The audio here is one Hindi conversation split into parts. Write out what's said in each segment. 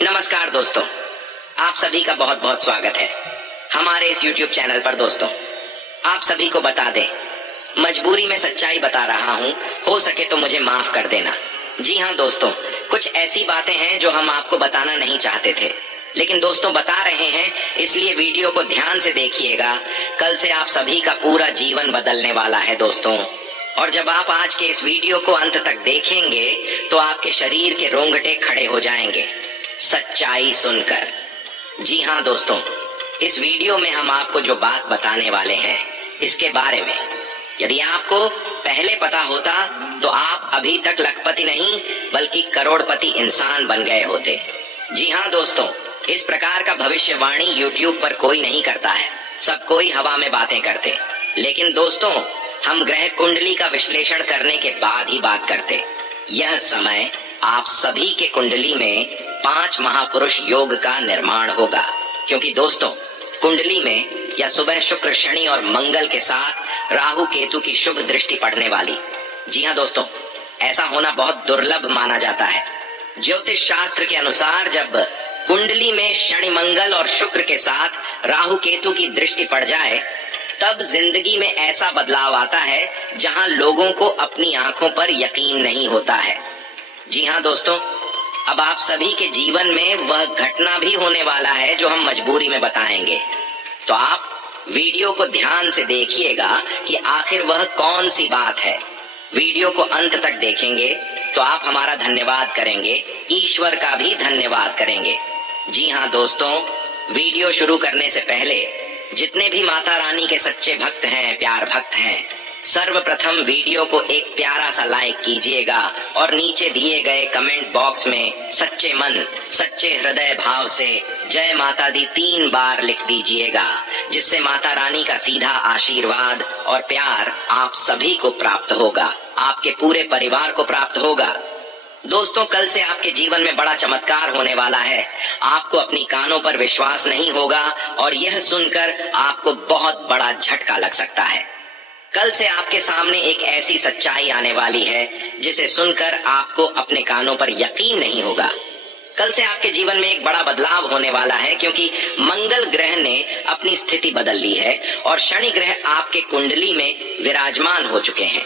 नमस्कार दोस्तों, आप सभी का बहुत बहुत स्वागत है हमारे इस YouTube चैनल पर। दोस्तों, आप सभी को बता दें, मजबूरी में सच्चाई बता रहा हूँ, हो सके तो मुझे माफ कर देना। जी हाँ दोस्तों, कुछ ऐसी बातें हैं जो हम आपको बताना नहीं चाहते थे, लेकिन दोस्तों बता रहे हैं, इसलिए वीडियो को ध्यान से देखिएगा। कल से आप सभी का पूरा जीवन बदलने वाला है दोस्तों। और जब आप आज के इस वीडियो को अंत तक देखेंगे तो आपके शरीर के रोंगटे खड़े हो जाएंगे सच्चाई सुनकर। जी हाँ दोस्तों, इस वीडियो में हम आपको जो बात बताने वाले हैं इसके बारे में यदि आपको पहले पता होता तो आप अभी तक लखपति नहीं बल्कि करोड़पति इंसान बन गए होते। जी हाँ दोस्तों, इस प्रकार का भविष्यवाणी YouTube पर कोई नहीं करता है, सब कोई हवा में बातें करते। लेकिन दोस्तों, हम ग्रह कुंडली का विश्लेषण करने के बाद ही बात करते। यह समय आप सभी के कुंडली में 5 महापुरुष योग का निर्माण होगा, क्योंकि दोस्तों कुंडली में या सुबह शुक्र शनि और मंगल के साथ राहु केतु की शुभ दृष्टि पड़ने वाली। जी हाँ दोस्तों, ऐसा होना बहुत दुर्लभ माना जाता है। ज्योतिष शास्त्र के अनुसार जब कुंडली में शनि मंगल और शुक्र के साथ राहु केतु की दृष्टि पड़ जाए तब जिंदगी में ऐसा बदलाव आता है जहां लोगों को अपनी आंखों पर यकीन नहीं होता है। जी हाँ दोस्तों, अब आप सभी के जीवन में वह घटना भी होने वाला है जो हम मजबूरी में बताएंगे। तो आप वीडियो को ध्यान से देखिएगा कि आखिर वह कौन सी बात है। वीडियो को अंत तक देखेंगे तो आप हमारा धन्यवाद करेंगे, ईश्वर का भी धन्यवाद करेंगे। जी हाँ दोस्तों, वीडियो शुरू करने से पहले जितने भी माता रानी के सच्चे भक्त हैं, प्यार भक्त हैं, सर्वप्रथम वीडियो को एक प्यारा सा लाइक कीजिएगा और नीचे दिए गए कमेंट बॉक्स में सच्चे मन सच्चे हृदय भाव से जय माता दी 3 बार लिख दीजिएगा, जिससे माता रानी का सीधा आशीर्वाद और प्यार आप सभी को प्राप्त होगा, आपके पूरे परिवार को प्राप्त होगा। दोस्तों, कल से आपके जीवन में बड़ा चमत्कार होने वाला है। आपको अपनी कानों पर विश्वास नहीं होगा और यह सुनकर आपको बहुत बड़ा झटका लग सकता है। कल से आपके सामने एक ऐसी सच्चाई आने वाली है जिसे सुनकर आपको अपने कानों पर यकीन नहीं होगा। कल से आपके जीवन में एक बड़ा बदलाव होने वाला है, क्योंकि मंगल ग्रह ने अपनी स्थिति बदल ली है और शनि ग्रह आपके कुंडली में विराजमान हो चुके हैं।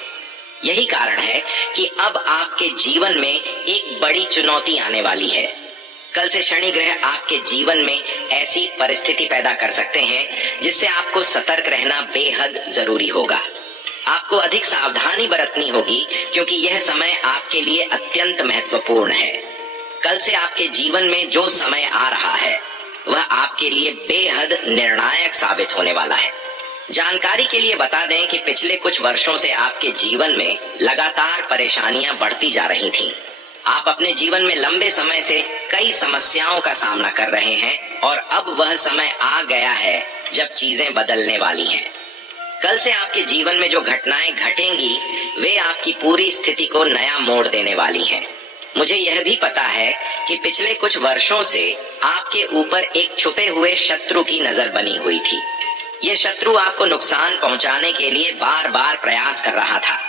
यही कारण है कि अब आपके जीवन में एक बड़ी चुनौती आने वाली है। कल से शनि ग्रह आपके जीवन में ऐसी परिस्थिति पैदा कर सकते हैं जिससे आपको सतर्क रहना बेहद जरूरी होगा। आपको अधिक सावधानी बरतनी होगी, क्योंकि यह समय आपके लिए अत्यंत महत्वपूर्ण है। कल से आपके जीवन में जो समय आ रहा है वह आपके लिए बेहद निर्णायक साबित होने वाला है। जानकारी के लिए बता दें कि पिछले कुछ वर्षों से आपके जीवन में लगातार परेशानियां बढ़ती जा रही थीं। आप अपने जीवन में लंबे समय से कई समस्याओं का सामना कर रहे हैं और अब वह समय आ गया है जब चीजें बदलने वाली हैं। कल से आपके जीवन में जो घटनाएं घटेंगी वे आपकी पूरी स्थिति को नया मोड़ देने वाली हैं। मुझे यह भी पता है कि पिछले कुछ वर्षों से आपके ऊपर एक छुपे हुए शत्रु की नजर बनी हुई थी। यह शत्रु आपको नुकसान पहुंचाने के लिए बार बार प्रयास कर रहा था।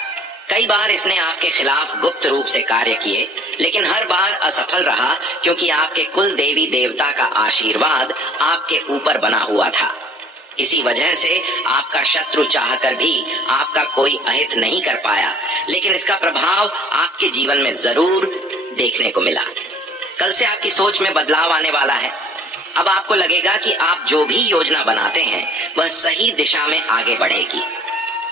कई बार इसने आपके खिलाफ गुप्त रूप से कार्य किए, लेकिन हर बार असफल रहा, क्योंकि आपके कुल देवी देवता का आशीर्वाद आपके ऊपर बना हुआ था। इसी वजह से आपका शत्रु चाहकर भी आपका कोई अहित नहीं कर पाया, लेकिन इसका प्रभाव आपके जीवन में जरूर देखने को मिला। कल से आपकी सोच में बदलाव आने वाला है। अब आपको लगेगा कि आप जो भी योजना बनाते हैं वह सही दिशा में आगे बढ़ेगी।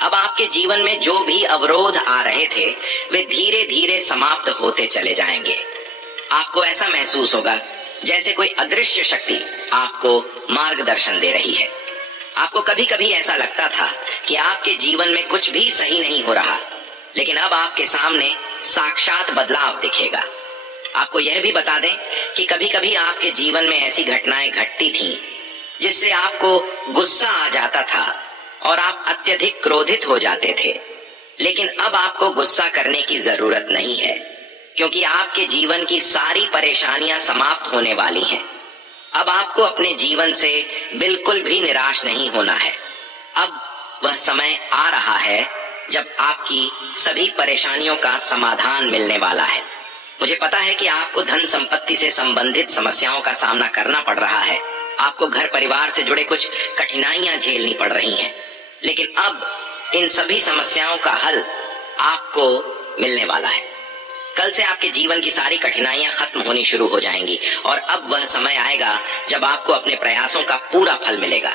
अब आपके जीवन में जो भी अवरोध आ रहे थे वे धीरे धीरे समाप्त होते चले जाएंगे। आपको ऐसा महसूस होगा जैसे कोई अदृश्य शक्ति आपको मार्गदर्शन दे रही है। आपको कभी कभी ऐसा लगता था कि आपके जीवन में कुछ भी सही नहीं हो रहा, लेकिन अब आपके सामने साक्षात बदलाव दिखेगा। आपको यह भी बता दें कि कभी कभी आपके जीवन में ऐसी घटनाएं घटती थीं जिससे आपको गुस्सा आ जाता था और आप अत्यधिक क्रोधित हो जाते थे, लेकिन अब आपको गुस्सा करने की जरूरत नहीं है, क्योंकि आपके जीवन की सारी परेशानियां समाप्त होने वाली हैं। अब आपको अपने जीवन से बिल्कुल भी निराश नहीं होना है। अब वह समय आ रहा है जब आपकी सभी परेशानियों का समाधान मिलने वाला है। मुझे पता है कि आपको धन संपत्ति से संबंधित समस्याओं का सामना करना पड़ रहा है। आपको घर परिवार से जुड़े कुछ कठिनाइयां झेलनी पड़ रही हैं, लेकिन अब इन सभी समस्याओं का हल आपको मिलने वाला है। कल से आपके जीवन की सारी कठिनाइयां खत्म होनी शुरू हो जाएंगी और अब वह समय आएगा जब आपको अपने प्रयासों का पूरा फल मिलेगा।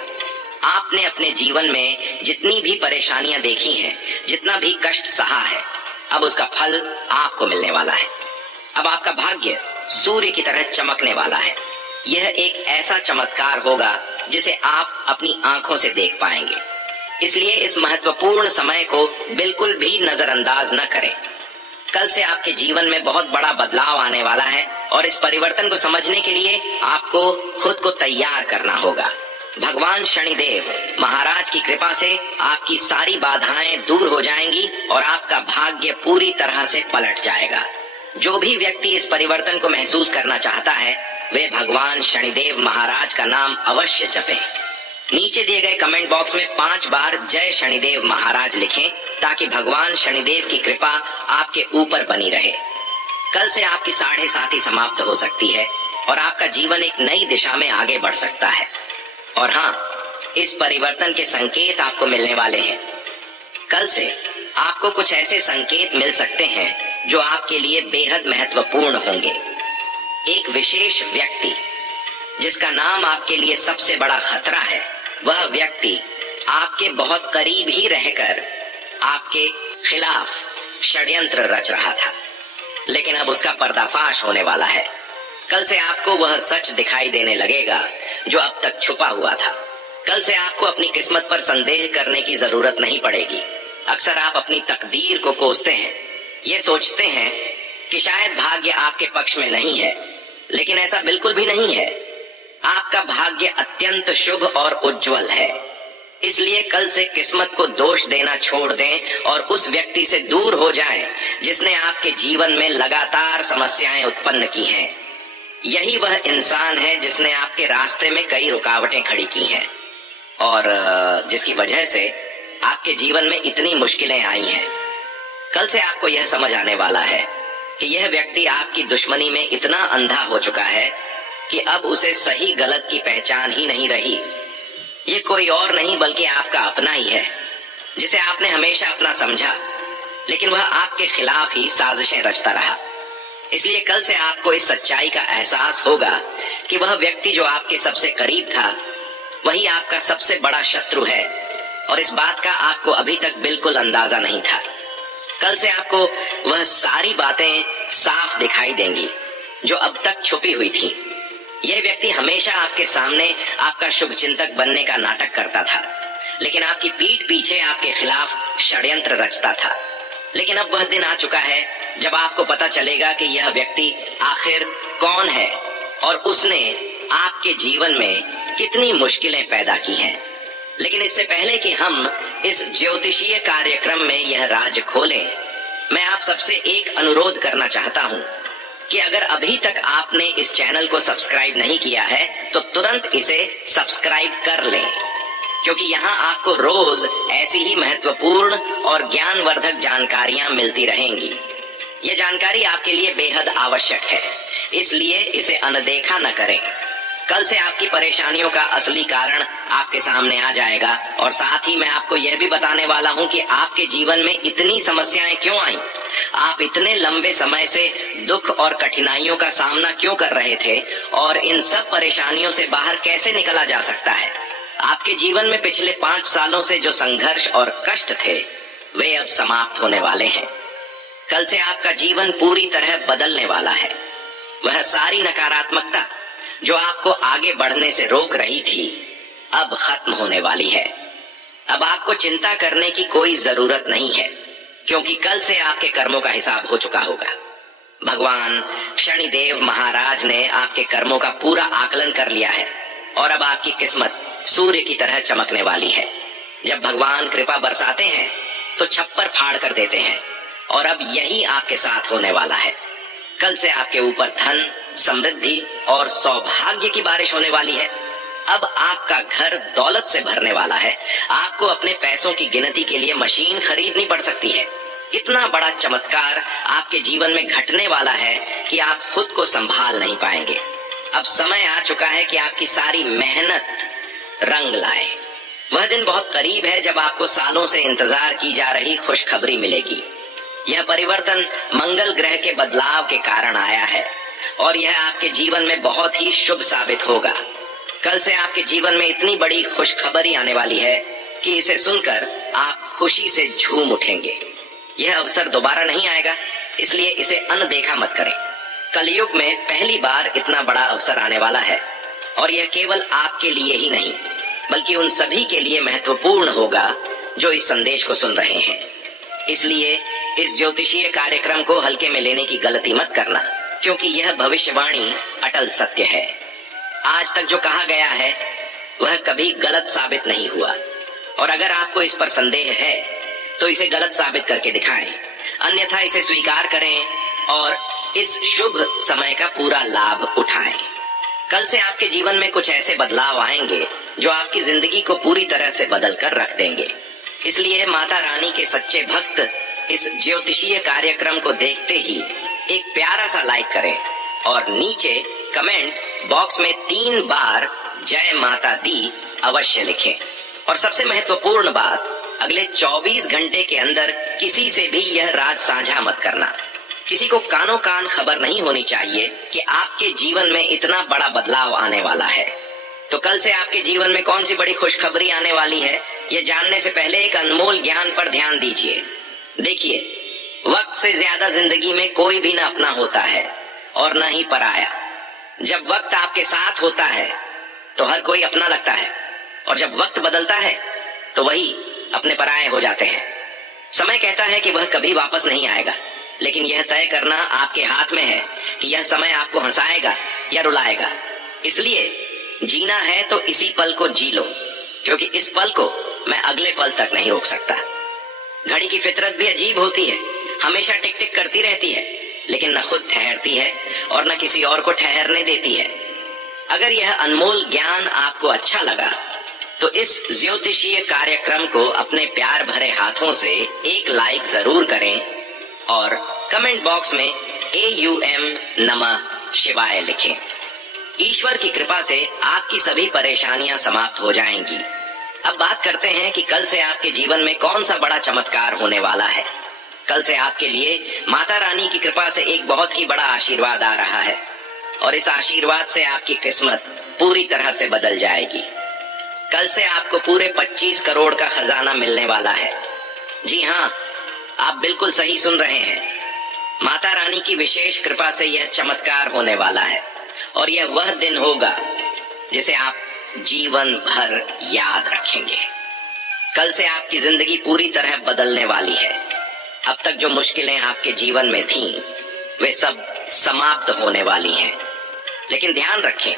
आपने अपने जीवन में जितनी भी परेशानियां देखी हैं, जितना भी कष्ट सहा है, अब उसका फल आपको मिलने वाला है। अब आपका भाग्य सूर्य की तरह चमकने वाला है। यह एक ऐसा चमत्कार होगा जिसे आप अपनी आंखों से देख पाएंगे। इसलिए इस महत्वपूर्ण समय को बिल्कुल भी नजरअंदाज न करें। कल से आपके जीवन में बहुत बड़ा बदलाव आने वाला है और इस परिवर्तन को समझने के लिए आपको खुद को तैयार करना होगा। भगवान शनिदेव महाराज की कृपा से आपकी सारी बाधाएं दूर हो जाएंगी और आपका भाग्य पूरी तरह से पलट जाएगा। जो भी व्यक्ति इस परिवर्तन को महसूस करना चाहता है, वे भगवान शनिदेव महाराज का नाम अवश्य जपें। नीचे दिए गए कमेंट बॉक्स में 5 बार जय शनिदेव महाराज लिखें ताकि भगवान शनिदेव की कृपा आपके ऊपर बनी रहे। कल से आपकी 7:30 समाप्त हो सकती है और आपका जीवन एक नई दिशा में आगे बढ़ सकता है। और हाँ, इस परिवर्तन के संकेत आपको मिलने वाले हैं। कल से आपको कुछ ऐसे संकेत मिल सकते हैं जो आपके लिए बेहद महत्वपूर्ण होंगे। एक विशेष व्यक्ति जिसका नाम आपके लिए सबसे बड़ा खतरा है, वह व्यक्ति आपके बहुत करीब ही रहकर आपके खिलाफ षड्यंत्र रच रहा था, लेकिन अब उसका पर्दाफाश होने वाला है। कल से आपको वह सच दिखाई देने लगेगा जो अब तक छुपा हुआ था। कल से आपको अपनी किस्मत पर संदेह करने की जरूरत नहीं पड़ेगी। अक्सर आप अपनी तकदीर को कोसते हैं, ये सोचते हैं कि शायद भाग्य आपके पक्ष में नहीं है, लेकिन ऐसा बिल्कुल भी नहीं है। आपका भाग्य अत्यंत शुभ और उज्जवल है। इसलिए कल से किस्मत को दोष देना छोड़ दें और उस व्यक्ति से दूर हो जाएं जिसने आपके जीवन में लगातार समस्याएं उत्पन्न की हैं। यही वह इंसान है जिसने आपके रास्ते में कई रुकावटें खड़ी की हैं और जिसकी वजह से आपके जीवन में इतनी मुश्किलें आई हैं। कल से आपको यह समझ आने वाला है कि यह व्यक्ति आपकी दुश्मनी में इतना अंधा हो चुका है कि अब उसे सही गलत की पहचान ही नहीं रही। ये कोई और नहीं बल्कि आपका अपना ही है, जिसे आपने हमेशा अपना समझा, लेकिन वह आपके खिलाफ ही साजिशें रचता रहा। इसलिए कल से आपको इस सच्चाई का एहसास होगा कि वह व्यक्ति जो आपके सबसे करीब था, वही आपका सबसे बड़ा शत्रु है और इस बात का आपको अभी तक बिल्कुल अंदाजा नहीं था। कल से आपको वह सारी बातें साफ दिखाई देंगी जो अब तक छुपी हुई थी। यह व्यक्ति हमेशा आपके सामने आपका शुभ चिंतक बनने का नाटक करता था, लेकिन आपकी पीठ पीछे आपके खिलाफ षड्यंत्र रचता था। लेकिन अब वह दिन आ चुका है जब आपको पता चलेगा कि यह व्यक्ति आखिर कौन है और उसने आपके जीवन में कितनी मुश्किलें पैदा की हैं। लेकिन इससे पहले कि हम इस ज्योतिषीय कार्यक्रम में यह राज खोलें, मैं आप सबसे एक अनुरोध करना चाहता हूं कि अगर अभी तक आपने इस चैनल को सब्सक्राइब नहीं किया है तो तुरंत इसे सब्सक्राइब कर लें, क्योंकि यहाँ आपको रोज ऐसी ही महत्वपूर्ण और ज्ञानवर्धक जानकारियां मिलती रहेंगी। यह जानकारी आपके लिए बेहद आवश्यक है, इसलिए इसे अनदेखा न करें। कल से आपकी परेशानियों का असली कारण आपके सामने आ जाएगा और साथ ही मैं आपको यह भी बताने वाला हूं कि आपके जीवन में इतनी समस्याएं क्यों आईं, आप इतने लंबे समय से दुख और कठिनाइयों का सामना क्यों कर रहे थे और इन सब परेशानियों से बाहर कैसे निकला जा सकता है। आपके जीवन में पिछले 5 सालों से जो संघर्ष और कष्ट थे, वे अब समाप्त होने वाले हैं। कल से आपका जीवन पूरी तरह बदलने वाला है। वह सारी नकारात्मकता जो आपको आगे बढ़ने से रोक रही थी, अब खत्म होने वाली है। अब आपको चिंता करने की कोई जरूरत नहीं है, क्योंकि कल से आपके कर्मों का हिसाब हो चुका होगा। भगवान शनिदेव महाराज ने आपके कर्मों का पूरा आकलन कर लिया है और अब आपकी किस्मत सूर्य की तरह चमकने वाली है। जब भगवान कृपा बरसाते हैं तो छप्पर फाड़ कर देते हैं और अब यही आपके साथ होने वाला है। कल से आपके ऊपर धन, समृद्धि और सौभाग्य की बारिश होने वाली है। अब आपका घर दौलत से भरने वाला है। आपको अपने पैसों की गिनती के लिए मशीन खरीदनी पड़ सकती है। इतना बड़ा चमत्कार आपके जीवन में घटने वाला है कि आप खुद को संभाल नहीं पाएंगे। अब समय आ चुका है कि आपकी सारी मेहनत रंग लाए। वह दिन बहुत करीब है जब आपको सालों से इंतजार की जा रही खुशखबरी मिलेगी। यह परिवर्तन मंगल ग्रह के बदलाव के कारण आया है और यह आपके जीवन में बहुत ही शुभ साबित होगा। कल से आपके जीवन में इतनी बड़ी खुशखबरी आने वाली है कि इसे सुनकर आप खुशी से झूम उठेंगे। यह अवसर दोबारा नहीं आएगा, इसलिए इसे अनदेखा मत करें। कलयुग में पहली बार इतना बड़ा अवसर आने वाला है और यह केवल आपके लिए ही नहीं बल्कि उन सभी के लिए महत्वपूर्ण होगा जो इस संदेश को सुन रहे हैं। इसलिए इस ज्योतिषीय कार्यक्रम को हल्के में लेने की गलती मत करना, क्योंकि यह भविष्यवाणी अटल सत्य है। आज तक जो कहा गया है वह कभी गलत साबित नहीं हुआ, और अगर आपको इस पर संदेह है तो इसे गलत साबित करके दिखाएं, अन्यथा इसे स्वीकार करें और इस शुभ समय का पूरा लाभ उठाएं। कल से आपके जीवन में कुछ ऐसे बदलाव आएंगे जो आपकी जिंदगी को पूरी तरह से बदल कर रख देंगे। इसलिए माता रानी के सच्चे भक्त इस ज्योतिषीय कार्यक्रम को देखते ही एक प्यारा सा लाइक करें और नीचे कमेंट बॉक्स में 3 बार जय माता दी अवश्य लिखें। और सबसे महत्वपूर्ण बात, अगले 24 घंटे के अंदर किसी से भी यह राज साझा मत करना। किसी को कानो कान खबर नहीं होनी चाहिए कि आपके जीवन में इतना बड़ा बदलाव आने वाला है। तो कल से आपके जीवन में कौन सी बड़ी खुशखबरी आने वाली है, यह जानने से पहले एक अनमोल ज्ञान पर ध्यान दीजिए। देखिए, वक्त से ज्यादा जिंदगी में कोई भी न अपना होता है और न ही पराया। जब वक्त आपके साथ होता है तो हर कोई अपना लगता है, और जब वक्त बदलता है तो वही अपने पराये हो जाते हैं। समय कहता है कि वह कभी वापस नहीं आएगा, लेकिन यह तय करना आपके हाथ में है कि यह समय आपको हंसाएगा या रुलाएगा। इसलिए जीना है तो इसी पल को जी लो, क्योंकि इस पल को मैं अगले पल तक नहीं रोक सकता। घड़ी की फितरत भी अजीब होती है, हमेशा टिक टिक करती रहती है, लेकिन न खुद ठहरती है और न किसी और को ठहरने देती है। अगर यह अनमोल ज्ञान आपको अच्छा लगा तो इस ज्योतिषीय कार्यक्रम को अपने प्यार भरे हाथों से एक लाइक जरूर करें और कमेंट बॉक्स में AUM नमः शिवाय लिखें। ईश्वर की कृपा से आपकी सभी परेशानियां समाप्त हो जाएंगी। अब बात करते हैं कि कल से आपके जीवन में कौन सा बड़ा चमत्कार होने वाला है। कल से आपके लिए माता रानी की कृपा से एक बहुत ही बड़ा आशीर्वाद आ रहा है और इस आशीर्वाद से आपकी किस्मत पूरी तरह से बदल जाएगी। कल से आपको पूरे 25 करोड़ का खजाना मिलने वाला है। जी हाँ, आप बिल्कुल सही सुन रहे हैं। माता रानी की विशेष कृपा से यह चमत्कार होने वाला है और यह वह दिन होगा जिसे आप जीवन भर याद रखेंगे। कल से आपकी जिंदगी पूरी तरह बदलने वाली है। अब तक जो मुश्किलें आपके जीवन में थीं, वे सब समाप्त होने वाली हैं। लेकिन ध्यान रखें,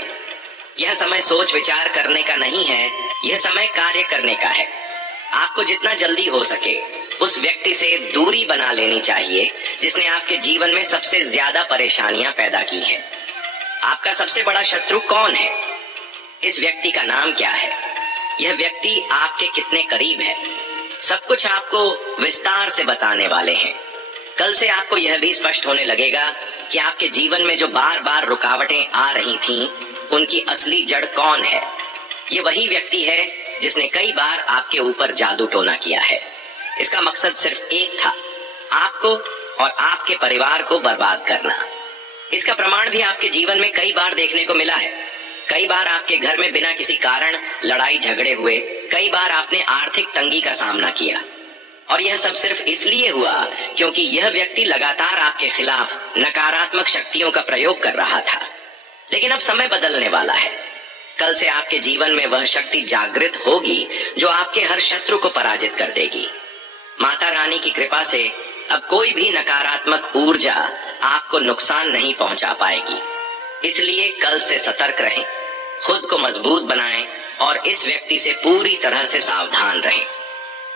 यह समय सोच विचार करने का नहीं है, यह समय कार्य करने का है। आपको जितना जल्दी हो सके उस व्यक्ति से दूरी बना लेनी चाहिए जिसने आपके जीवन में सबसे ज्यादा परेशानियां पैदा की हैं। आपका सबसे बड़ा शत्रु कौन है? इस व्यक्ति का नाम क्या है? यह व्यक्ति आपके कितने करीब है? सब कुछ आपको विस्तार से बताने वाले हैं। कल से आपको यह भी स्पष्ट होने लगेगा कि आपके जीवन में जो बार बार रुकावटें आ रही थीं, उनकी असली जड़ कौन है। ये वही व्यक्ति है जिसने कई बार आपके ऊपर जादू टोना किया है। इसका मकसद सिर्फ एक था, आपको और आपके परिवार को बर्बाद करना। इसका प्रमाण भी आपके जीवन में कई बार देखने को मिला है। कई बार आपके घर में बिना किसी कारण लड़ाई झगड़े हुए, कई बार आपने आर्थिक तंगी का सामना किया, और यह सब सिर्फ इसलिए हुआ क्योंकि यह व्यक्ति लगातार आपके खिलाफ नकारात्मक शक्तियों का प्रयोग कर रहा था। लेकिन अब समय बदलने वाला है। कल से आपके जीवन में वह शक्ति जागृत होगी जो आपके हर शत्रु को पराजित कर देगी। माता रानी की कृपा से अब कोई भी नकारात्मक ऊर्जा आपको नुकसान नहीं पहुंचा पाएगी। इसलिए कल से सतर्क रहें, खुद को मजबूत बनाएं और इस व्यक्ति से पूरी तरह से सावधान रहें।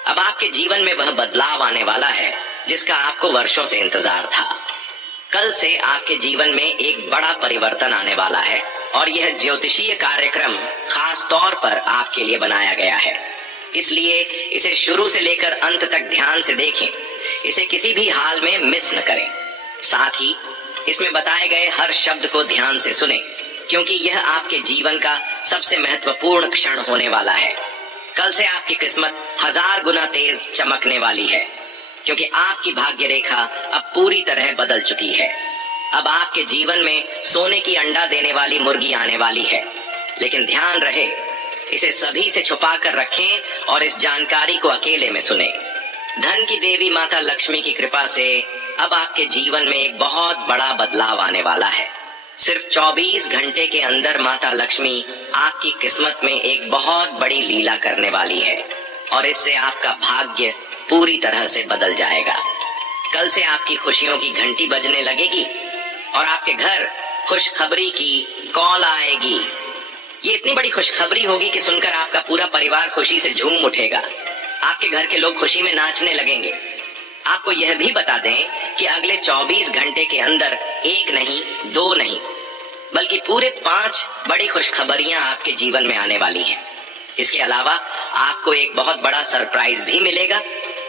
अब आपके जीवन में वह बदलाव आने वाला है जिसका आपको वर्षों से इंतजार था। कल से आपके जीवन में एक बड़ा परिवर्तन आने वाला है और यह ज्योतिषीय कार्यक्रम खास तौर पर आपके लिए बनाया गया है। इसलिए इसे शुरू से लेकर अंत तक ध्यान से देखें, इसे किसी भी हाल में मिस न करें। साथ ही इसमें बताए गए हर शब्द को ध्यान से सुने, क्योंकि यह आपके जीवन का सबसे महत्वपूर्ण क्षण होने वाला है। कल से आपकी किस्मत 1000 गुना तेज चमकने वाली है, क्योंकि आपकी भाग्य रेखा अब पूरी तरह बदल चुकी है। अब आपके जीवन में सोने की अंडा देने वाली मुर्गी आने वाली है, लेकिन ध्यान रहे इसे सभी से छुपा कर रखें और इस जानकारी को अकेले में सुने। धन की देवी माता लक्ष्मी की कृपा से अब आपके जीवन में एक बहुत बड़ा बदलाव आने वाला है। सिर्फ 24 घंटे के अंदर माता लक्ष्मी आपकी किस्मत में एक बहुत बड़ी लीला करने वाली है और इससे आपका भाग्य पूरी तरह से बदल जाएगा। कल से आपकी खुशियों की घंटी बजने लगेगी और आपके घर खुशखबरी की कॉल आएगी। ये इतनी बड़ी खुशखबरी होगी कि सुनकर आपका पूरा परिवार खुशी से झूम उठेगा। आपके घर के लोग खुशी में नाचने लगेंगे। आपको यह भी बता दें कि अगले 24 घंटे के अंदर एक नहीं, 2 नहीं, बल्कि पूरे 5 बड़ी खुशखबरियां आपके जीवन में आने वाली हैं। इसके अलावा आपको एक बहुत बड़ा सरप्राइज भी मिलेगा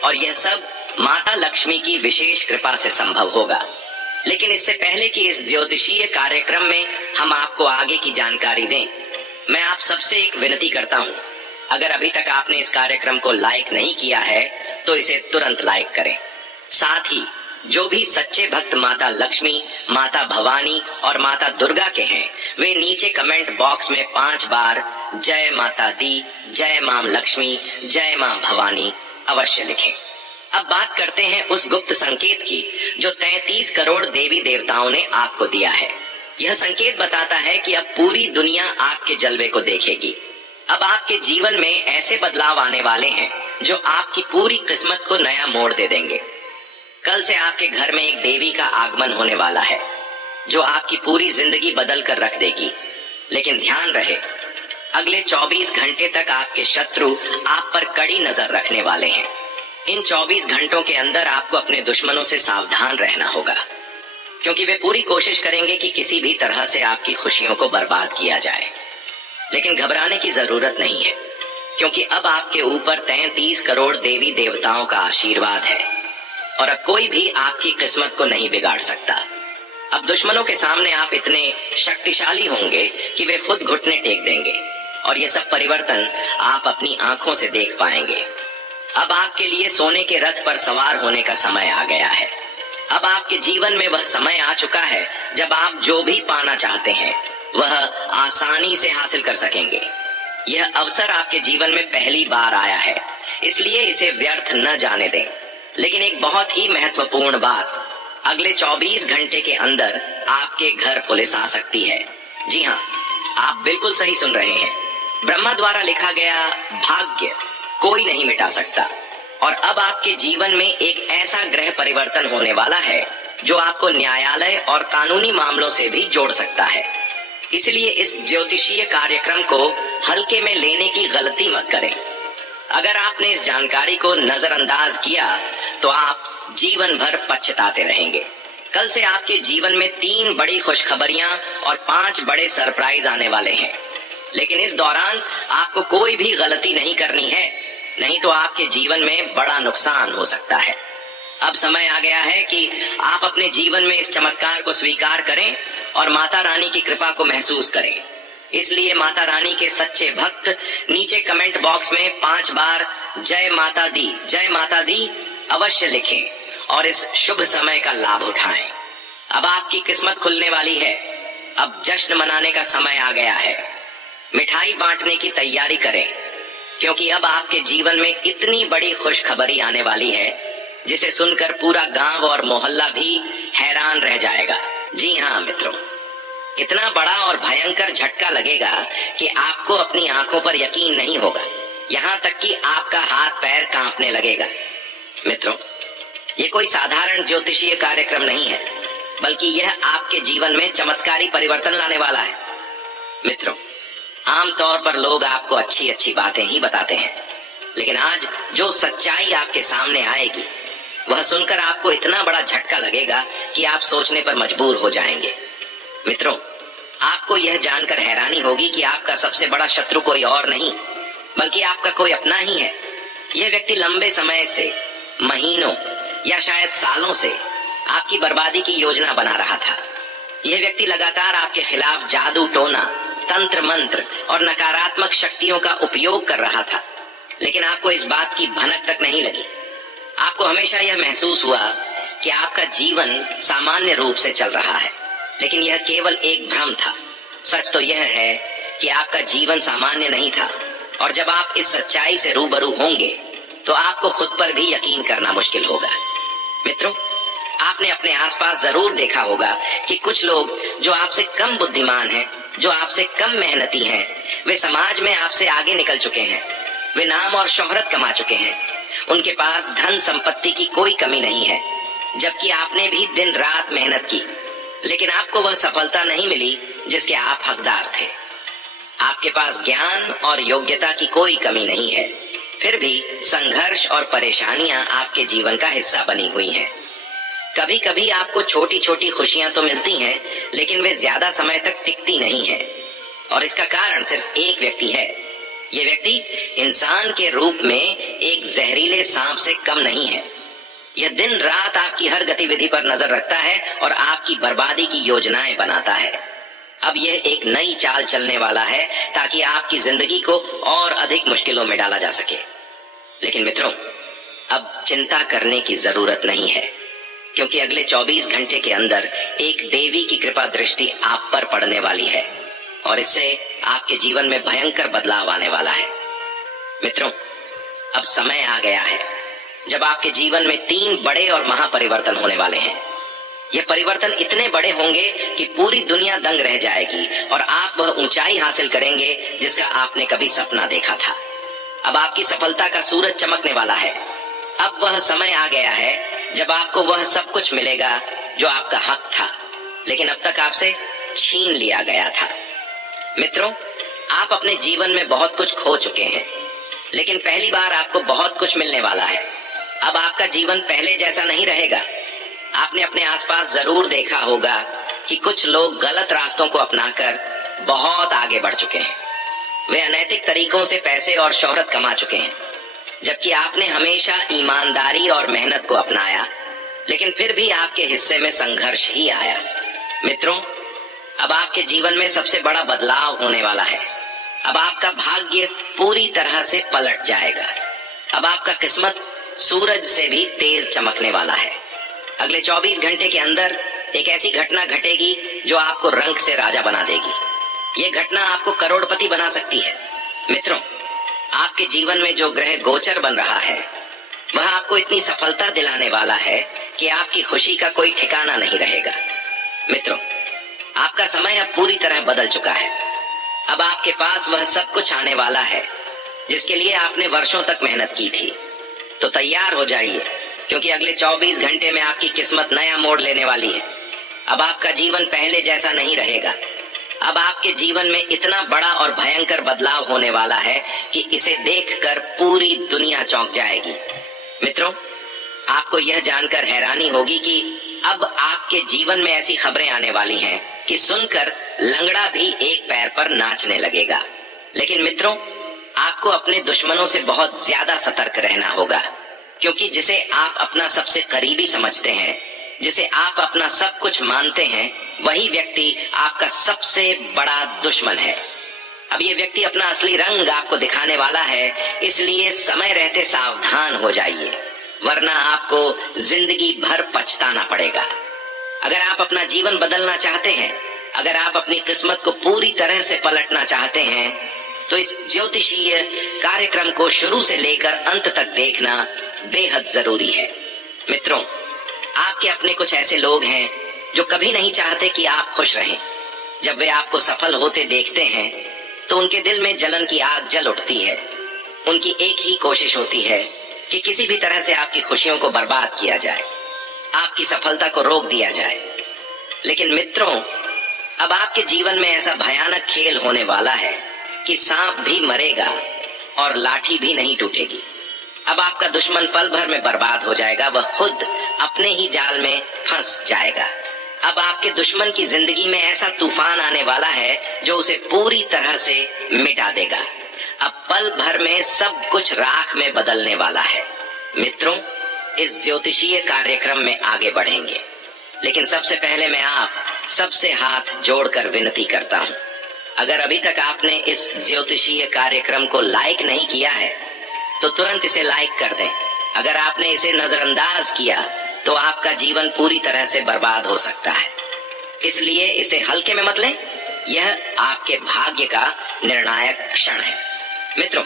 और यह सब माता लक्ष्मी की विशेष कृपा से संभव होगा। लेकिन इससे पहले कि इस ज्योतिषीय कार्यक्रम में हम आपको आगे की जानकारी दें, मैं आप सबसे एक विनती करता हूं। अगर अभी तक आपने इस कार्यक्रम को लाइक नहीं किया है तो इसे तुरंत लाइक करें। साथ ही जो भी सच्चे भक्त माता लक्ष्मी, माता भवानी और माता दुर्गा के हैं, वे नीचे कमेंट बॉक्स में 5 बार जय माता दी, जय मां लक्ष्मी, जय मां भवानी अवश्य लिखें। अब बात करते हैं उस गुप्त संकेत की जो 33 करोड़ देवी देवताओं ने आपको दिया है। यह संकेत बताता है कि अब पूरी दुनिया आपके जलवे को देखेगी। अब आपके जीवन में ऐसे बदलाव आने वाले हैं जो आपकी पूरी किस्मत को नया मोड़ दे देंगे। कल से आपके घर में एक देवी का आगमन होने वाला है जो आपकी पूरी जिंदगी बदल कर रख देगी। लेकिन ध्यान रहे, अगले 24 घंटे तक आपके शत्रु आप पर कड़ी नजर रखने वाले हैं। इन 24 घंटों के अंदर आपको अपने दुश्मनों से सावधान रहना होगा, क्योंकि वे पूरी कोशिश करेंगे कि किसी भी तरह से आपकी खुशियों को बर्बाद किया जाए। लेकिन घबराने की जरूरत नहीं है, क्योंकि अब आपके ऊपर 33 करोड़ देवी देवताओं का आशीर्वाद है और अब कोई भी आपकी किस्मत को नहीं बिगाड़ सकता। अब दुश्मनों के सामने आप इतने शक्तिशाली होंगे कि वे खुद घुटने टेक देंगे और यह सब परिवर्तन आप अपनी आंखों से देख पाएंगे। अब आपके लिए सोने के रथ पर सवार होने का समय आ गया है। अब आपके जीवन में वह समय आ चुका है जब आप जो भी पाना चाहते हैं वह आसानी से हासिल कर सकेंगे। यह अवसर आपके जीवन में पहली बार आया है, इसलिए इसे व्यर्थ न जाने दें। लेकिन एक बहुत ही महत्वपूर्ण बात, अगले 24 घंटे के अंदर आपके घर पुलिस आ सकती है। जी हाँ, आप बिल्कुल सही सुन रहे हैं। ब्रह्मा द्वारा लिखा गया भाग्य कोई नहीं मिटा सकता और अब आपके जीवन में एक ऐसा ग्रह परिवर्तन होने वाला है जो आपको न्यायालय और कानूनी मामलों से भी जोड़ सकता है। इसलिए इस ज्योतिषीय कार्यक्रम को हल्के में लेने की गलती मत करें। अगर आपने इस जानकारी को नजरअंदाज किया तो आप जीवन भर पछताते रहेंगे। कल से आपके जीवन में 3 बड़ी खुशखबरियां और 5 बड़े सरप्राइज आने वाले हैं। लेकिन इस दौरान आपको कोई भी गलती नहीं करनी है, नहीं तो आपके जीवन में बड़ा नुकसान हो सकता है। अब समय आ गया है कि आप अपने जीवन में इस चमत्कार को स्वीकार करें और माता रानी की कृपा को महसूस करें। इसलिए माता रानी के सच्चे भक्त नीचे कमेंट बॉक्स में 5 बार जय माता दी अवश्य लिखें और इस शुभ समय का लाभ उठाएं। अब आपकी किस्मत खुलने वाली है। अब जश्न मनाने का समय आ गया है। मिठाई बांटने की तैयारी करें, क्योंकि अब आपके जीवन में इतनी बड़ी खुशखबरी आने वाली है जिसे सुनकर पूरा गांव और मोहल्ला भी हैरान रह जाएगा। जी हाँ मित्रों, इतना बड़ा और भयंकर झटका लगेगा कि आपको अपनी आंखों पर यकीन नहीं होगा, यहाँ तक कि आपका हाथ पैर कांपने लगेगा। मित्रों, ये कोई साधारण ज्योतिषीय कार्यक्रम नहीं है, बल्कि यह आपके जीवन में चमत्कारी परिवर्तन लाने वाला है। मित्रों, आमतौर पर लोग आपको अच्छी अच्छी बातें ही बताते हैं, लेकिन आज जो सच्चाई आपके सामने आएगी वह सुनकर आपको इतना बड़ा झटका लगेगा कि आप सोचने पर मजबूर हो जाएंगे। मित्रों, आपको यह जानकर हैरानी होगी कि आपका सबसे बड़ा शत्रु कोई और नहीं बल्कि आपका कोई अपना ही है। यह व्यक्ति लंबे समय से, महीनों या शायद सालों से आपकी बर्बादी की योजना बना रहा था। यह व्यक्ति लगातार आपके खिलाफ जादू टोना, तंत्र मंत्र और नकारात्मक शक्तियों का उपयोग कर रहा था, लेकिन आपको इस बात की भनक तक नहीं लगी। आपको हमेशा यह महसूस हुआ कि आपका जीवन सामान्य रूप से चल रहा है, लेकिन यह केवल एक भ्रम था। सच तो यह है कि आपका जीवन सामान्य नहीं था, और जब आप इस सच्चाई से रूबरू होंगे तो आपको खुद पर भी यकीन करना मुश्किल होगा। मित्रों, आपने अपने आसपास जरूर देखा होगा कि कुछ लोग जो आपसे कम बुद्धिमान हैं, जो आपसे कम मेहनती हैं, वे समाज में आपसे आगे निकल चुके हैं। वे नाम और शोहरत कमा चुके हैं। उनके पास धन संपत्ति की कोई कमी नहीं है, जबकि आपने भी दिन रात मेहनत की, लेकिन आपको वह सफलता नहीं मिली जिसके आप हकदार थे। आपके पास ज्ञान और योग्यता की कोई कमी नहीं है, फिर भी संघर्ष और परेशानियां आपके जीवन का हिस्सा बनी हुई हैं। कभी कभी आपको छोटी छोटी खुशियां तो मिलती हैं, लेकिन वे ज्यादा समय तक टिकती नहीं हैं, और इसका कारण सिर्फ एक व्यक्ति है। ये व्यक्ति इंसान के रूप में एक जहरीले सांप से कम नहीं है। यह दिन रात आपकी हर गतिविधि पर नजर रखता है और आपकी बर्बादी की योजनाएं बनाता है। अब यह एक नई चाल चलने वाला है ताकि आपकी जिंदगी को और अधिक मुश्किलों में डाला जा सके। लेकिन मित्रों, अब चिंता करने की जरूरत नहीं है, क्योंकि अगले 24 घंटे के अंदर एक देवी की कृपा दृष्टि आप पर पड़ने वाली है, और इससे आपके जीवन में भयंकर बदलाव आने वाला है। मित्रों, अब समय आ गया है जब आपके जीवन में 3 बड़े और महापरिवर्तन होने वाले हैं। यह परिवर्तन इतने बड़े होंगे कि पूरी दुनिया दंग रह जाएगी, और आप वह ऊंचाई हासिल करेंगे जिसका आपने कभी सपना देखा था। अब आपकी सफलता का सूरज चमकने वाला है। अब वह समय आ गया है जब आपको वह सब कुछ मिलेगा जो आपका हक था, लेकिन अब तक आपसे छीन लिया गया था। मित्रों, आप अपने जीवन में बहुत कुछ खो चुके हैं, लेकिन पहली बार आपको बहुत कुछ मिलने वाला है। अब आपका जीवन पहले जैसा नहीं रहेगा। आपने अपने आसपास जरूर देखा होगा कि कुछ लोग गलत रास्तों को अपनाकर बहुत आगे बढ़ चुके हैं। वे अनैतिक तरीकों से पैसे और शोहरत कमा चुके हैं, जबकि आपने हमेशा ईमानदारी और मेहनत को अपनाया, लेकिन फिर भी आपके हिस्से में संघर्ष ही आया। मित्रों, अब आपके जीवन में सबसे बड़ा बदलाव होने वाला है। अब आपका भाग्य पूरी तरह से पलट जाएगा। अब आपका किस्मत सूरज से भी तेज चमकने वाला है। अगले 24 घंटे के अंदर एक ऐसी घटना घटेगी जो आपको रंक से राजा बना देगी। ये घटना आपको करोड़पति बना सकती है। मित्रों, आपके जीवन में जो ग्रह गोचर बन रहा है, वह आपको इतनी सफलता दिलाने वाला है कि आपकी खुशी का कोई ठिकाना नहीं रहेगा। मित्रों, आपका समय अब पूरी तरह बदल चुका है। अब आपके पास वह सब कुछ आने वाला है जिसके लिए आपने वर्षों तक मेहनत की थी। तो तैयार हो जाइए, क्योंकि अगले 24 घंटे में आपकी किस्मत नया मोड़ लेने वाली है। अब आपका जीवन पहले जैसा नहीं रहेगा। अब आपके जीवन में इतना बड़ा और भयंकर बदलाव होने वाला है कि इसे देखकर पूरी दुनिया चौंक जाएगी। मित्रों, आपको यह जानकर हैरानी होगी कि अब आपके जीवन में ऐसी खबरें आने वाली हैं कि सुनकर लंगड़ा भी एक पैर पर नाचने लगेगा। लेकिन मित्रों, आपको अपने दुश्मनों से बहुत ज्यादा सतर्क रहना होगा, क्योंकि जिसे आप अपना सबसे करीबी समझते हैं, जिसे आप अपना सब कुछ मानते हैं, वही व्यक्ति आपका सबसे बड़ा दुश्मन है। अब ये व्यक्ति अपना असली रंग आपको दिखाने वाला है, इसलिए समय रहते सावधान हो जाइए, वरना आपको जिंदगी भर पछताना पड़ेगा। अगर आप अपना जीवन बदलना चाहते हैं, अगर आप अपनी किस्मत को पूरी तरह से पलटना चाहते हैं, तो इस ज्योतिषीय कार्यक्रम को शुरू से लेकर अंत तक देखना बेहद जरूरी है। मित्रों, आपके अपने कुछ ऐसे लोग हैं जो कभी नहीं चाहते कि आप खुश रहें। जब वे आपको सफल होते देखते हैं तो उनके दिल में जलन की आग जल उठती है। उनकी एक ही कोशिश होती है कि किसी भी तरह से आपकी खुशियों को बर्बाद किया जाए, आपकी सफलता को रोक दिया जाए। लेकिन मित्रों, अब आपके जीवन में ऐसा भयानक खेल होने वाला है कि सांप भी मरेगा और लाठी भी नहीं टूटेगी। अब आपका दुश्मन पल भर में बर्बाद हो जाएगा, वह खुद अपने ही जाल में फंस जाएगा। अब आपके दुश्मन की जिंदगी में ऐसा तूफान आने वाला है जो उसे पूरी तरह से मिटा देगा। अब पल भर में सब कुछ राख में बदलने वाला है। मित्रों, इस ज्योतिषीय कार्यक्रम में आगे बढ़ेंगे, लेकिन सबसे पहले मैं आप सबसे हाथ जोड़कर विनती करता हूँ, अगर अभी तक आपने इस ज्योतिषीय कार्यक्रम को लाइक नहीं किया है तो तुरंत इसे लाइक कर दें। अगर आपने इसे नजरअंदाज किया तो आपका जीवन पूरी तरह से बर्बाद हो सकता है, इसलिए इसे हल्के में मत लें। यह आपके भाग्य का निर्णायक क्षण है। मित्रों,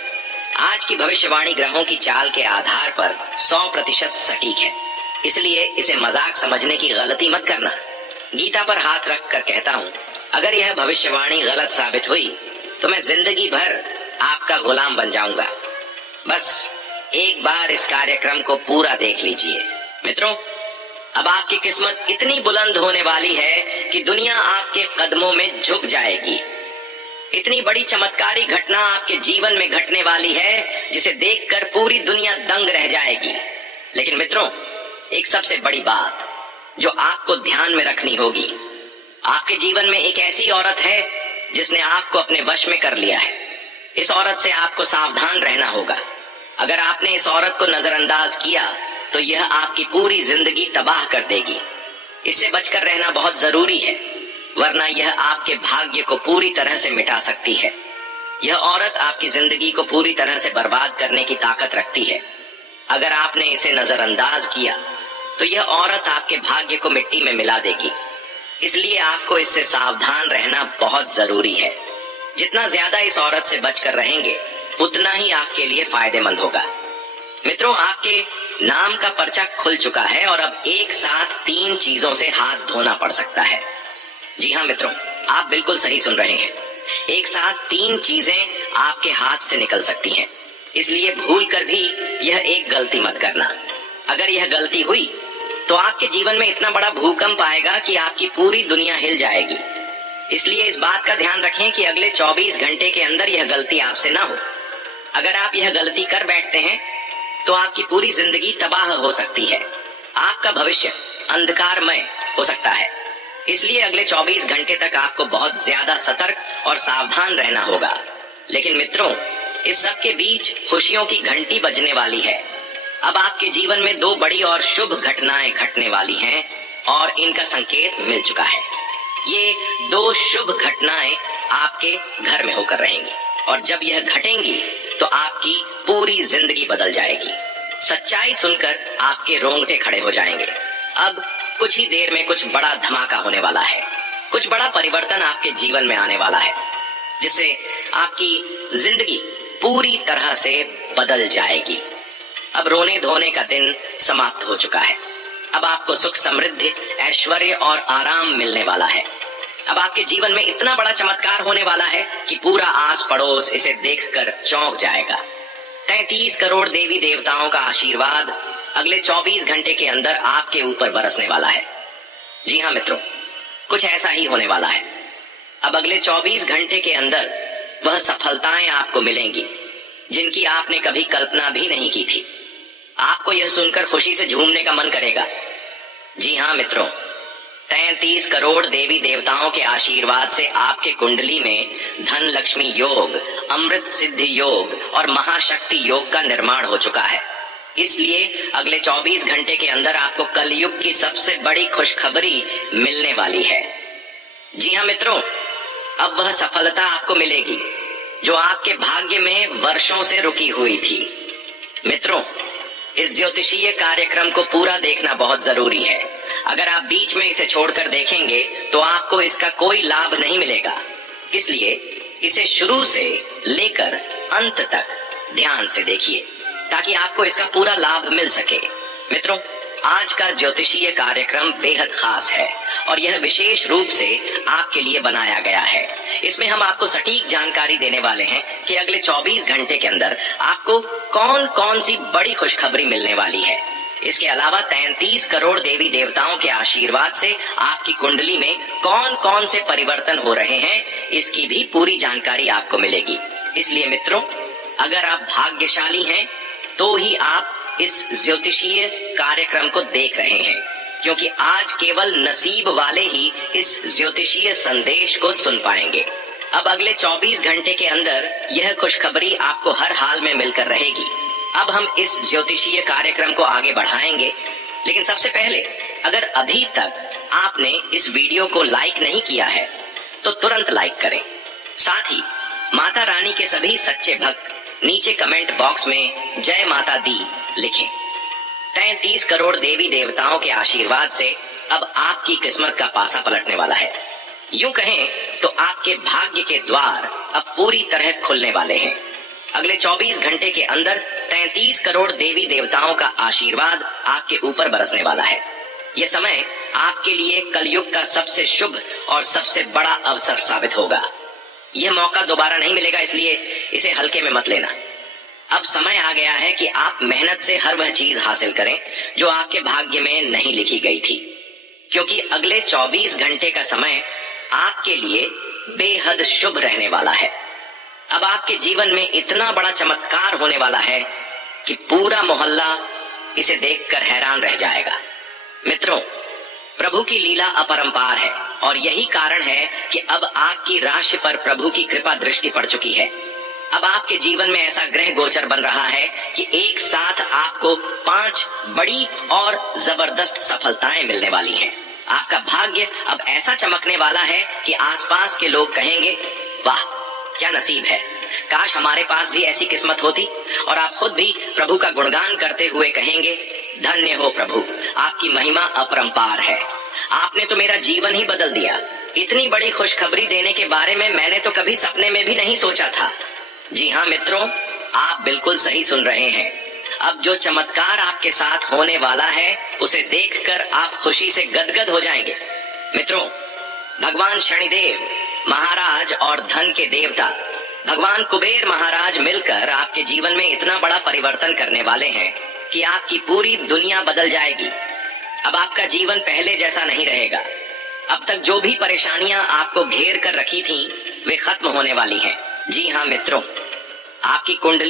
आज की भविष्यवाणी ग्रहों की चाल के आधार पर 100% सटीक है, इसलिए इसे मजाक समझने की गलती मत करना। गीता पर हाथ रखकर कहता हूँ, अगर यह भविष्यवाणी गलत साबित हुई तो मैं जिंदगी भर आपका गुलाम बन जाऊंगा। बस एक बार इस कार्यक्रम को पूरा देख लीजिए। मित्रों, अब आपकी किस्मत इतनी बुलंद होने वाली है कि दुनिया आपके कदमों में झुक जाएगी। इतनी बड़ी चमत्कारी घटना आपके जीवन में घटने वाली है जिसे देखकर पूरी दुनिया दंग रह जाएगी। लेकिन मित्रों, एक सबसे बड़ी बात जो आपको ध्यान में रखनी होगी, आपके जीवन में एक ऐसी औरत है जिसने आपको अपने वश में कर लिया है। इस औरत से आपको सावधान रहना होगा। अगर आपने इस औरत को नजरअंदाज किया तो यह आपकी पूरी जिंदगी तबाह कर देगी। इससे बचकर रहना बहुत जरूरी है, वरना यह आपके भाग्य को पूरी तरह से मिटा सकती है। यह औरत आपकी जिंदगी को पूरी तरह से बर्बाद करने की ताकत रखती है। अगर आपने इसे नजरअंदाज किया तो यह औरत आपके भाग्य को मिट्टी में मिला देगी। इसलिए आपको इससे सावधान रहना बहुत जरूरी है। जितना ज्यादा इस औरत से बचकर रहेंगे उतना ही आपके लिए फायदेमंद होगा। मित्रों, आपके नाम का पर्चा खुल चुका है और अब एक साथ 3 चीजों से हाथ धोना पड़ सकता है। जी हाँ मित्रों, आप बिल्कुल सही सुन रहे हैं। एक साथ 3 चीजें आपके हाथ से निकल सकती हैं, इसलिए भूल कर भी यह एक गलती मत करना। अगर यह गलती हुई तो आपके जीवन में इतना बड़ा भूकंप आएगा कि आपकी पूरी दुनिया हिल जाएगी। इसलिए इस बात का ध्यान रखें कि अगले 24 घंटे के अंदर यह गलती आपसे ना हो। अगर आप यह गलती कर बैठते हैं तो आपकी पूरी जिंदगी तबाह हो सकती है। आपका भविष्य अंधकारमय हो सकता है। इसलिए अगले 24 घंटे तक आपको बहुत ज्यादा सतर्क और सावधान रहना होगा। लेकिन मित्रों, इस सब के बीच खुशियों की घंटी बजने वाली है। अब आपके जीवन में 2 बड़ी और शुभ घटनाएं घटने वाली हैं और इनका संकेत मिल चुका है। ये 2 शुभ घटनाएं आपके घर में होकर रहेंगी और जब यह घटेंगी तो आपकी पूरी जिंदगी बदल जाएगी। सच्चाई सुनकर आपके रोंगटे खड़े हो जाएंगे। अब कुछ ही देर में कुछ बड़ा धमाका होने वाला है। कुछ बड़ा परिवर्तन आपके जीवन में आने वाला है, जिससे आपकी जिंदगी पूरी तरह से बदल जाएगी। अब रोने धोने का दिन समाप्त हो चुका है। अब आपको सुख, समृद्धि, ऐश्वर्य और आराम मिलने वाला है। अब आपके जीवन में इतना बड़ा चमत्कार होने वाला है कि पूरा आस पड़ोस इसे देखकर चौंक जाएगा। 33 करोड़ देवी देवताओं का आशीर्वाद अगले 24 घंटे के अंदर आपके ऊपर बरसने वाला है। जी हाँ मित्रों, कुछ ऐसा ही होने वाला है। अब अगले 24 घंटे के अंदर वह सफलताएं आपको मिलेंगी जिनकी आपने कभी कल्पना भी नहीं की थी। आपको यह सुनकर खुशी से झूमने का मन करेगा। जी हाँ मित्रों, 33 करोड़ देवी देवताओं के आशीर्वाद से आपके कुंडली में धन लक्ष्मी योग, अमृत सिद्धि योग और महाशक्ति योग का निर्माण हो चुका है। इसलिए अगले 24 घंटे के अंदर आपको कलयुग की सबसे बड़ी खुशखबरी मिलने वाली है। जी हाँ मित्रों, अब वह सफलता आपको मिलेगी जो आपके भाग्य में वर्षों से रुकी हुई थी। मित्रों, इस ज्योतिषीय कार्यक्रम को पूरा देखना बहुत जरूरी है। अगर आप बीच में इसे छोड़कर देखेंगे तो आपको इसका कोई लाभ नहीं मिलेगा। इसलिए इसे शुरू से लेकर अंत तक ध्यान से देखिए ताकि आपको इसका पूरा लाभ मिल सके। मित्रों, आज का ज्योतिषीय कार्यक्रम बेहद खास है और यह विशेष रूप से आपके लिए बनाया गया है। इसमें हम आपको सटीक जानकारी देने वाले हैं कि अगले 24 घंटे के अंदर आपको कौन कौन सी बड़ी खुशखबरी मिलने वाली है। इसके अलावा 33 करोड़ देवी देवताओं के आशीर्वाद से आपकी कुंडली में कौन कौन से परिवर्तन हो रहे हैं, इसकी भी पूरी जानकारी आपको मिलेगी। इसलिए मित्रों, अगर आप भाग्यशाली हैं तो ही आप इस ज्योतिषीय कार्यक्रम को देख रहे हैं, क्योंकि आज केवल नसीब वाले ही इस ज्योतिषीय संदेश को सुन पाएंगे। अब अगले 24 घंटे के अंदर यह खुशखबरी आपको हर हाल में मिलकर रहेगी। अब हम इस ज्योतिषीय कार्यक्रम को आगे बढ़ाएंगे, लेकिन सबसे पहले अगर अभी तक आपने इस वीडियो को लाइक नहीं किया है तो तुरंत लाइक करें। साथ ही माता रानी के सभी सच्चे भक्त नीचे कमेंट बॉक्स में जय माता दी लिखें। 33 करोड़ देवी देवताओं के आशीर्वाद से अब आपकी किस्मत का पासा पलटने वाला है। यूं कहें तो आपके भाग्य के द्वार अब पूरी तरह खुलने वाले हैं। अगले 24 घंटे के अंदर 33 करोड़ देवी देवताओं का आशीर्वाद आपके ऊपर बरसने वाला है। यह समय आपके लिए कलयुग का सबसे शुभ और सबसे बड़ा अवसर साबित होगा। यह मौका दोबारा नहीं मिलेगा, इसलिए इसे हल्के में मत लेना। अब समय आ गया है कि आप मेहनत से हर वह चीज हासिल करें जो आपके भाग्य में नहीं लिखी गई थी, क्योंकि अगले 24 घंटे का समय आपके लिए बेहद शुभ रहने वाला है। अब आपके जीवन में इतना बड़ा चमत्कार होने वाला है कि पूरा मोहल्ला इसे देखकर हैरान रह जाएगा। मित्रों, प्रभु की लीला अपरंपार है और यही कारण है कि अब आपकी राशि पर प्रभु की कृपा दृष्टि पड़ चुकी है। अब आपके जीवन में ऐसा ग्रह गोचर बन रहा है कि एक साथ आपको 5 बड़ी और जबरदस्त सफलताएं मिलने वाली हैं। आपका भाग्य अब ऐसा चमकने वाला है कि आसपास के लोग कहेंगे, वाह क्या नसीब है, काश हमारे पास भी ऐसी किस्मत होती। और आप खुद भी प्रभु का गुणगान करते हुए कहेंगे, धन्य हो प्रभु, आपकी महिमा अपरंपार है, आपने तो मेरा जीवन ही बदल दिया। इतनी बड़ी खुशखबरी देने के बारे में मैंने तो कभी सपने में भी नहीं सोचा था। जी हाँ मित्रों, आप बिल्कुल सही सुन रहे हैं। अब जो चमत्कार आपके साथ होने वाला है उसे देखकर आप खुशी से गदगद हो जाएंगे। मित्रों, भगवान शनिदेव महाराज और धन के देवता भगवान कुबेर महाराज मिलकर आपके जीवन में इतना बड़ा परिवर्तन करने वाले हैं कि आपकी पूरी दुनिया बदल जाएगी। अब आपका जीवन पहले जैसा नहीं रहेगा। अब तक जो भी परेशानियां आपको घेर कर रखी थीं, वे खत्म होने वाली हैं। जी हाँ मित्रों, आपकी कुंडली